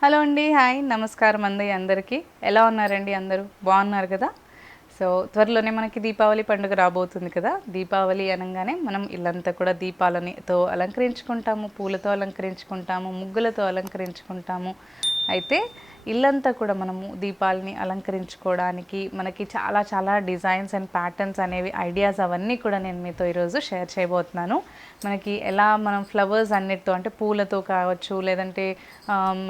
Hello అండి. Hi. నమస్కారం అండి అందరికీ. ఎలా ఉన్నారండి అందరూ? బాగున్నారు కదా? సో త్వరలోనే మనకి దీపావళి పండుగ రాబోతుంది కదా! దీపావళి అనంగానే మనం ఇల్లంతా కూడా దీపాలతో అలంకరించుకుంటాము, పూలతో అలంకరించుకుంటాము, ముగ్గులతో అలంకరించుకుంటాము. అయితే ఇల్లంతా కూడా మనము దీపాలని అలంకరించుకోవడానికి మనకి చాలా చాలా డిజైన్స్ అండ్ ప్యాటర్న్స్ అనేవి ఐడియాస్ అవన్నీ కూడా నేను మీతో ఈరోజు షేర్ చేయబోతున్నాను. మనకి ఎలా మనం ఫ్లవర్స్ అన్నిటితో అంటే పూలతో కావచ్చు, లేదంటే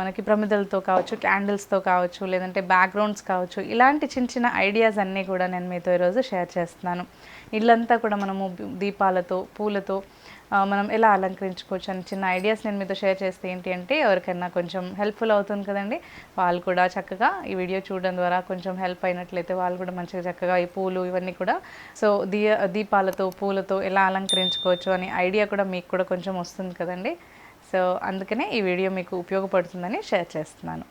మనకి ప్రమిదలతో కావచ్చు, క్యాండిల్స్‌తో కావచ్చు, లేదంటే బ్యాక్‌గ్రౌండ్స్ కావచ్చు, ఇలాంటి చిన్న చిన్న ఐడియాస్ అన్నీ కూడా నేను మీతో ఈరోజు షేర్ చేస్తున్నాను. ఇల్లంతా కూడా మనము దీపాలతో, పూలతో మనం ఎలా అలంకరించుకోవచ్చు అని చిన్న ఐడియాస్ నేను మీతో షేర్ చేస్తే ఏంటి అంటే ఎవరికైనా కొంచెం హెల్ప్‌ఫుల్ అవుతుంది కదండీ! వాళ్ళు కూడా చక్కగా ఈ వీడియో చూడడం ద్వారా కొంచెం హెల్ప్ అయినట్లయితే వాళ్ళు కూడా మంచిగా చక్కగా ఈ పూలు ఇవన్నీ కూడా సో దీపాలతో, పూలతో ఎలా అలంకరించుకోవచ్చు అనే ఐడియా కూడా మీకు కూడా కొంచెం వస్తుంది కదండీ! సో అందుకనే ఈ వీడియో మీకు ఉపయోగపడుతుందని షేర్ చేస్తున్నాను.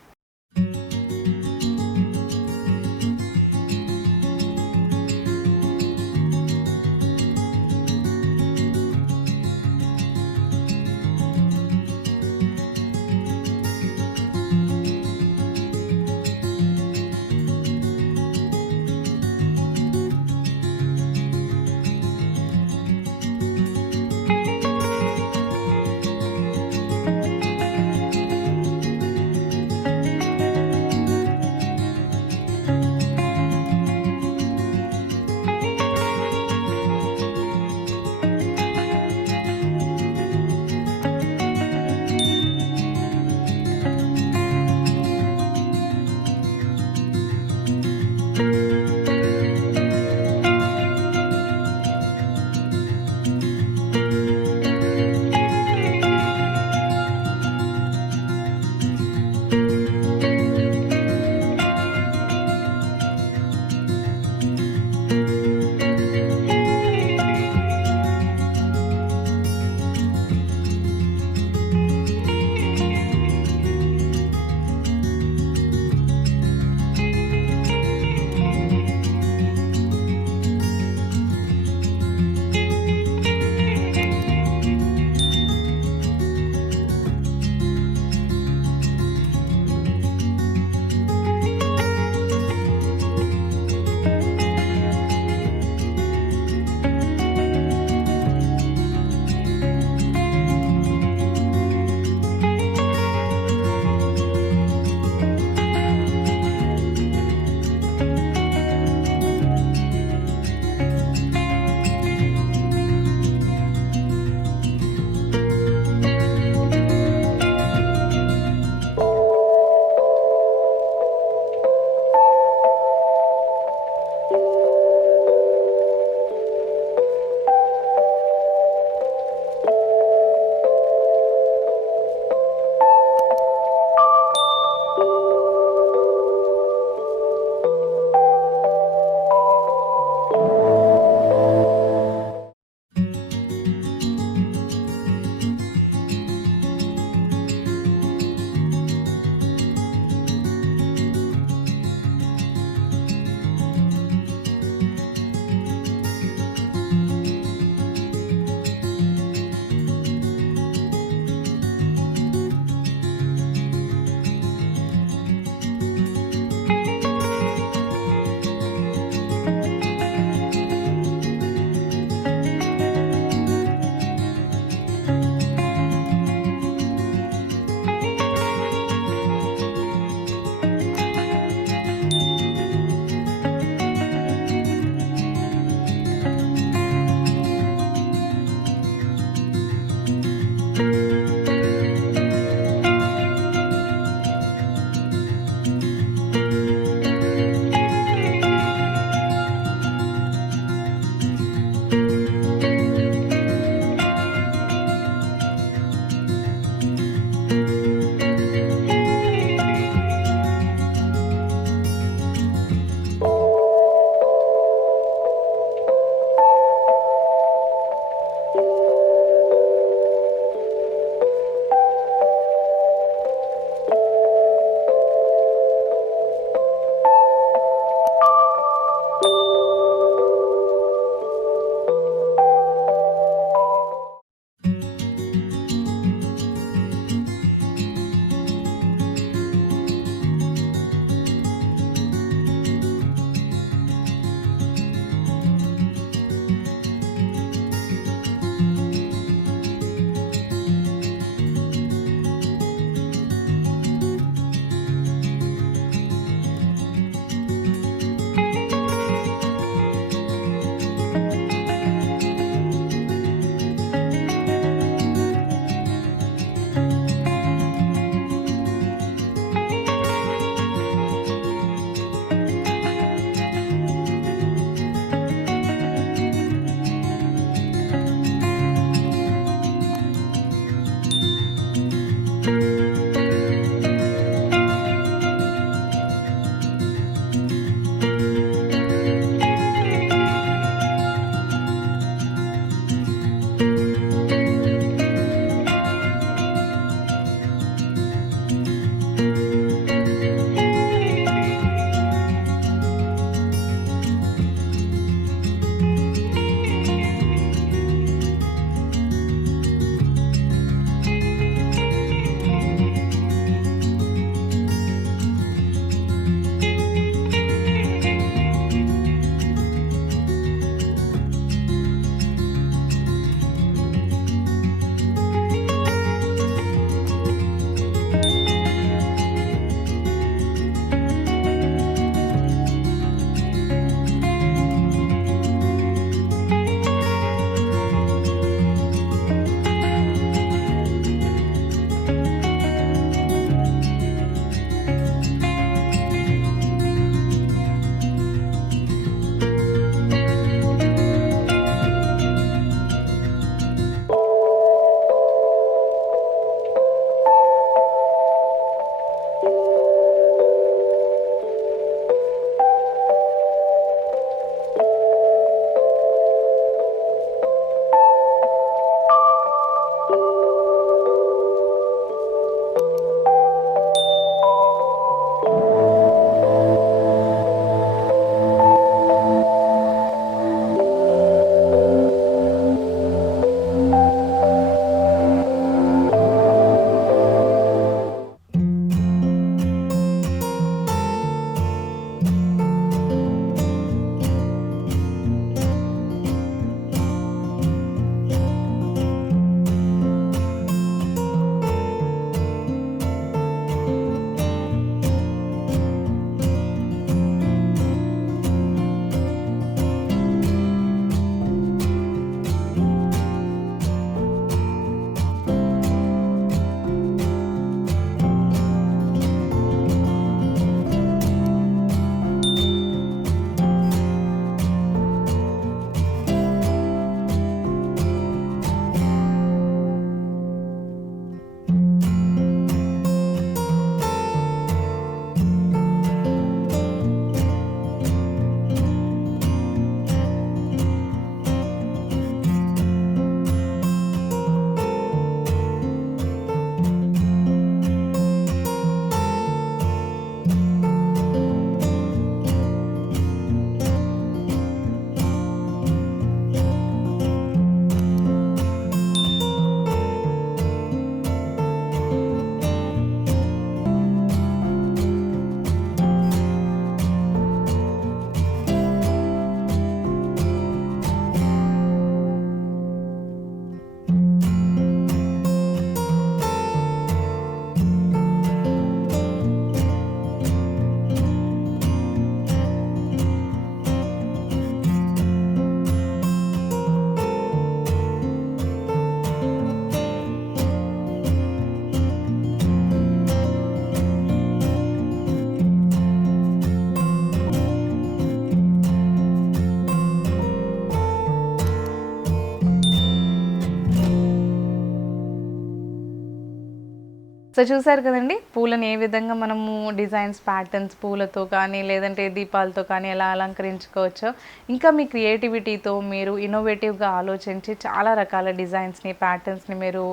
సో చూసారు కదండి పూలను ఏ విధంగా మనము డిజైన్స్ ప్యాటర్న్స్ పూలతో కానీ లేదంటే దీపాలతో కానీ ఎలా అలంకరించుకోవచ్చో, ఇంకా మీ క్రియేటివిటీతో మీరు ఇన్నోవేటివ్గా ఆలోచించి చాలా రకాల డిజైన్స్ని ప్యాటర్న్స్ని మీరు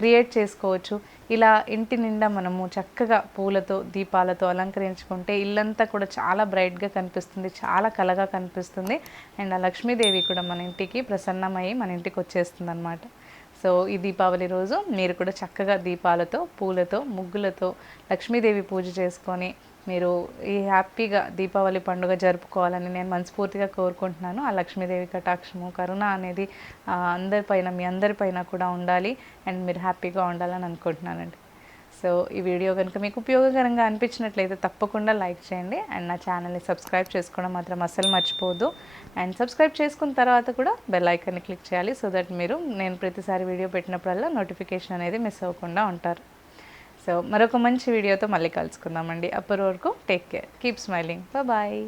క్రియేట్ చేసుకోవచ్చు. ఇలా ఇంటి నిండా మనము చక్కగా పూలతో దీపాలతో అలంకరించుకుంటే ఇల్లంతా కూడా చాలా బ్రైట్గా కనిపిస్తుంది, చాలా కలగా కనిపిస్తుంది. అండ్ ఆ లక్ష్మీదేవి కూడా మన ఇంటికి ప్రసన్నమయ్యి మన ఇంటికి వచ్చేస్తుంది అనమాట. సో ఈ దీపావళి రోజు మీరు కూడా చక్కగా దీపాలతో పూలతో ముగ్గులతో లక్ష్మీదేవి పూజ చేసుకొని మీరు ఈ హ్యాపీగా దీపావళి పండుగ జరుపుకోవాలని నేను మనస్ఫూర్తిగా కోరుకుంటున్నాను. ఆ లక్ష్మీదేవి కటాక్షము కరుణ అనేది అందరిపైన మీ అందరిపైన కూడా ఉండాలి అండ్ మీరు హ్యాపీగా ఉండాలని అనుకుంటున్నానండి. సో ఈ వీడియో కనుక మీకు ఉపయోగకరంగా అనిపించినట్లయితే తప్పకుండా లైక్ చేయండి అండ్ నా ఛానల్ని సబ్స్క్రైబ్ చేసుకోవడం మాత్రం అస్సలు మర్చిపోవద్దు. అండ్ సబ్స్క్రైబ్ చేసుకున్న తర్వాత కూడా బెల్ ఐకాన్ని క్లిక్ చేయాలి, సో దట్ మీరు నేను ప్రతిసారి వీడియో పెట్టినప్పుడల్లా నోటిఫికేషన్ అనేది మిస్ అవ్వకుండా ఉంటారు. సో మరొక మంచి వీడియోతో మళ్ళీ కలుసుకుందామండి. అప్పటి వరకు take care, keep smiling, bye.